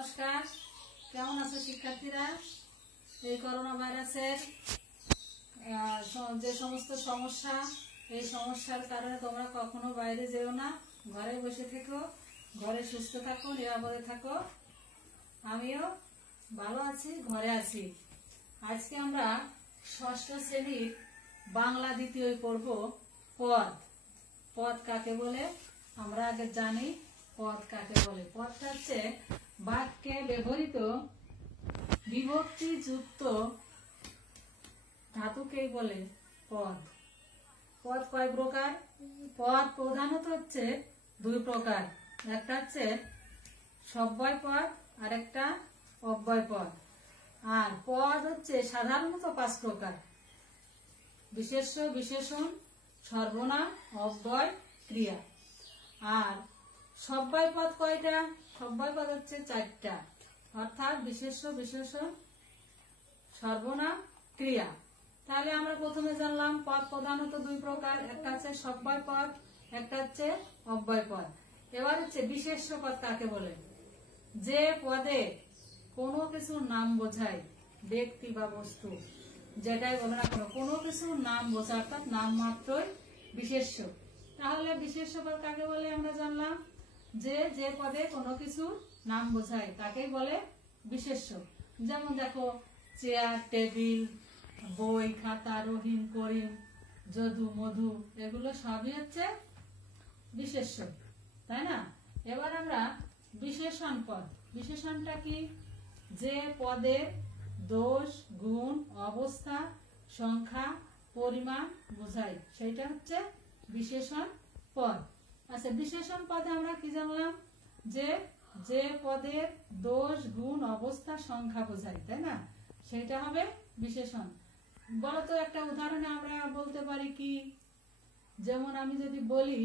নমস্কার, কেমন আছো শিক্ষার্থীরা? এই করোনা ভাইরাসের যে সমস্ত সমস্যা, এই সমস্যার কারণে তোমরা কখনো বাইরে যেও না, ঘরে বসে থেকো, ঘরে সুস্থ থাকো, নিরাপদে থাকো। আমিও ভালো আছি, ঘরে আছি। আজকে আমরা ষষ্ঠ শ্রেণীর বাংলা দ্বিতীয় পড়ব পদ। পদ কাকে বলে আমরা আগে জানি। পদ কাকে বলে? পদটা হচ্ছে বাক্যে ব্যবহৃত বিভক্তি যুক্ত ধাতুকেই বলে পদ। পদ কয় প্রকার? পদ প্রধানত হচ্ছে দুই প্রকার, একটা হচ্ছে সব্যয় পদ আর একটা অব্যয় পদ। আর পদ হচ্ছে সাধারণত 5 প্রকার: বিশেষ্য, বিশেষণ, সর্বনাম, অব্যয়, ক্রিয়া। আর সব্যয় পদ কয়টা? সব্যয় পদ হচ্ছে 4টা, অর্থাৎ বিশেষ্য, বিশেষণ, সর্বনাম, ক্রিয়া। তাহলে আমরা প্রথমে জানলাম পদ প্রধানত দুই প্রকার, একটা হচ্ছে সব্যয় পদ, একটা হচ্ছে অব্যয় পদ। এবার হচ্ছে বিশেষ্য পদ কাকে বলে? যে পদে কোনো কিছুর নাম বোঝায়, ব্যক্তি বা বস্তু যেটাই বলে না কোনো, কোনো কিছুর নাম বোঝায়, অর্থাৎ নাম মাত্রই বিশেষ্য। তাহলে বিশেষ্য পদ কাকে বলে আমরা জানলাম, যে যে পদে কোনো কিছুর নাম বোঝায় তাকেই বলে বিশেষ্য। যেমন দেখো, চেয়ার, টেবিল, বই, খাতা, রহিম, করিম, যদু, মধু, এগুলো সবই হচ্ছে বিশেষ্য, তাই না? এবার আমরা বিশেষণ পদ। বিশেষণটা কি? যে পদে দোষ, গুণ, অবস্থা, সংখ্যা, পরিমাণ বোঝায়, সেটা হচ্ছে বিশেষণ পদ। আচ্ছা, বিশেষণ পদে আমরা কি জানলাম? যে যে পদের দোষ, গুণ, অবস্থা, সংখ্যা বোঝায়, তাই না? সেটা হবে বিশেষণ। বলতো একটা উদাহরণে আমরা বলতে পারি কি? যেমন আমি যদি বলি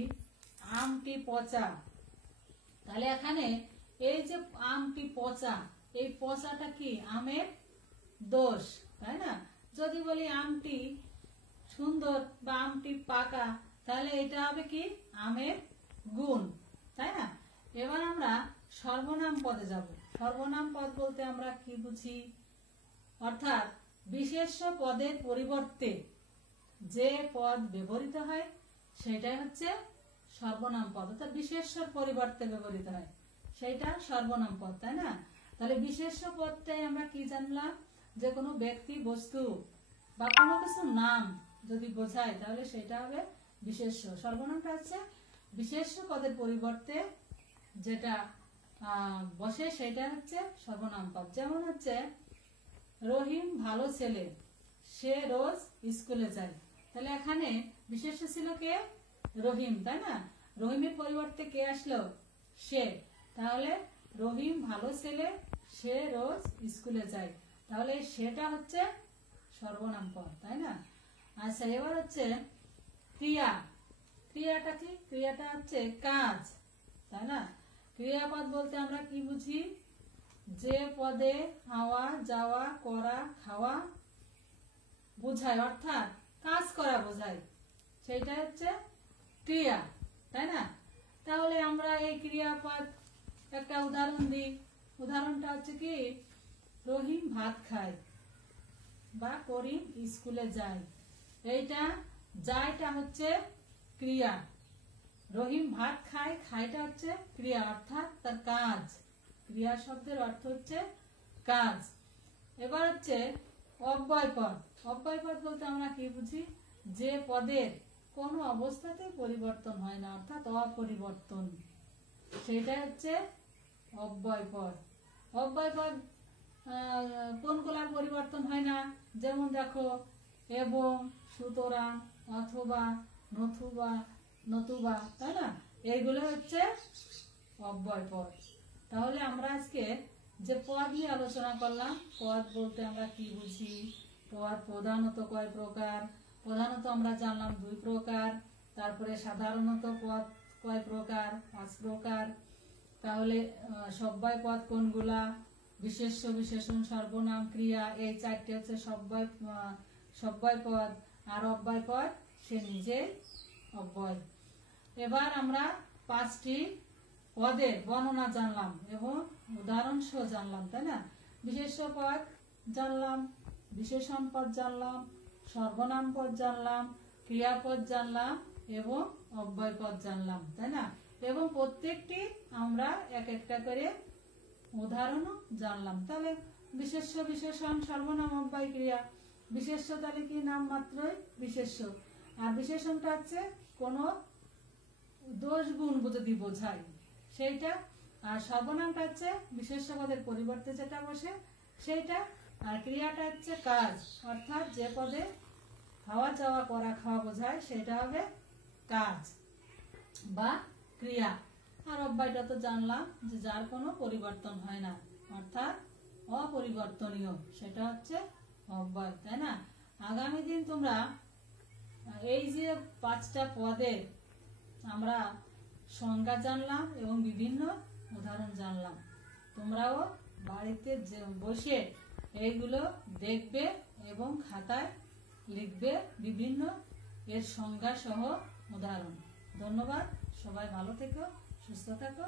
আমটি পচা, তাহলে এখানে এই যে আমটি পচা, এই পচাটা কি? আমের দোষ, তাই না? যদি বলি আমটি সুন্দর বা আমটি পাকা, তাহলে এটা হবে কি? আমের গুণ, তাই না? এবার আমরা সর্বনাম পদে যাব। সর্বনাম পদ বলতে আমরা কি বুঝি? অর্থাৎ বিশেষ্য পদের পরিবর্তে যে পদ ব্যবহৃত হয় সেটাই হচ্ছে সর্বনাম পদ, অর্থাৎ বিশেষ্যর পরিবর্তে ব্যবহৃত হয় সেটা সর্বনাম পদ, তাই না? তাহলে বিশেষ্য পদটাই আমরা কি জানলাম? যে কোনো ব্যক্তি, বস্তু বা কোনো কিছুর নাম যদি বোঝায় তাহলে সেটা হবে বিশেষ্য। সর্বনামটা হচ্ছে বিশেষ্য পদের পরিবর্তে যেটা বসে সেটা হচ্ছে সর্বনাম পদ। যেমন হচ্ছে রহিম ভালো ছেলে, সে রোজ স্কুলে যায়। তাহলে এখানে বিশেষ্য ছিল কে? রহিম, তাই না? রহিমের পরিবর্তে কে আসলো? সে। তাহলে রহিম ভালো ছেলে, সে রোজ স্কুলে যায়, তাহলে সেটা হচ্ছে সর্বনাম পদ, তাই না? আচ্ছা, এবার হচ্ছে ক্রিয়া। ক্রিয়াটা কি? ক্রিয়াটা হচ্ছে কাজ, তাই না? ক্রিয়াপদ বলতে আমরা কি বুঝি? যে পদে হওয়া, যাওয়া, করা, খাওয়া বোঝায়, অর্থাৎ কাজ করা বোঝায়, সেটা হচ্ছে ক্রিয়া, তাই না? তাহলে আমরা এই ক্রিয়াপদ একটা উদাহরণ দিই। উদাহরণটা হচ্ছে কি? রহিম ভাত খায় বা করিম স্কুলে যায়। এইটা যায়টা হচ্ছে ক্রিয়া, রহিম ভাত খায়, খায়টা হচ্ছে ক্রিয়া, অর্থাৎ তার কাজ। ক্রিয়া শব্দের অর্থ হচ্ছে কাজ। এবার হচ্ছে অব্যয় পদ। অব্যয় পদ বলতে আমরা কি বুঝি? যে পদের কোনো অবস্থাতেই পরিবর্তন হয় না, অর্থাৎ অপরিবর্তন, সেটা হচ্ছে অব্যয় পদ। অব্যয় পদ কোনগুলার পরিবর্তন হয় না? যেমন দেখো, এবং, সুতরাং, অথবা, নতুবা, নতুবা, তাই না? এইগুলো হচ্ছে অব্যয় পদ। তাহলে আমরা আজকে যে পদ নিয়ে আলোচনা করলাম, পদ বলতে আমরা কি বুঝি? পদ প্রধানত কয় প্রকার? প্রধানত আমরা জানলাম 2 প্রকার। তারপরে সাধারণত পদ কয় প্রকার? 5 প্রকার। তাহলে সব্যয় পদ কোনগুলা? বিশেষ্য, বিশেষণ, সর্বনাম, ক্রিয়া, এই 4টে হচ্ছে সব্যয় পদ। আর অব্যয় পদ সে নিজেই অব্যয়। এবার আমরা 5টি পদের বর্ণনা জানলাম এবং উদাহরণ সহ জানলাম, তাই না? বিশেষ্য পদ জানলাম, বিশেষণ পদ জানলাম, সর্বনাম পদ জানলাম, ক্রিয়াপদ জানলাম এবং অব্যয় পদ জানলাম, তাই না? এবং প্রত্যেকটি আমরা এক একটা করে উদাহরণও জানলাম। তাহলে বিশেষ্য, বিশেষণ, সর্বনাম, অব্যয়, ক্রিয়া। বিশেষ্য তাহলে কি? নাম মাত্রই বিশেষ্য। আর বিশেষণটা হচ্ছে কোনো দোষ গুণ যদি বোঝায় সেইটা। আর সর্বনামটা হচ্ছে বিশেষ্য পদের পরিবর্তে যেটা বসে সেইটা। আর ক্রিয়াটা হচ্ছে কাজ, অর্থাৎ যে পদে খাওয়া যাওয়া করা খাওয়া বোঝায় সেটা হবে কাজ বা ক্রিয়া। আর অব্যয়টা তো জানলাম যে যার কোনো পরিবর্তন হয় না, অর্থাৎ অপরিবর্তনীয়, সেটা হচ্ছে অব্যয়, তাই না? আগামী দিন তোমরা এই যে 5টা পদের আমরা সংজ্ঞা জানলাম এবং বিভিন্ন উদাহরণ জানলাম, তোমরাও বাড়িতে বসে এইগুলো দেখবে এবং খাতায় লিখবে বিভিন্ন এর সংজ্ঞা সহ উদাহরণ। ধন্যবাদ, সবাই ভালো থেকো, সুস্থ থাকো।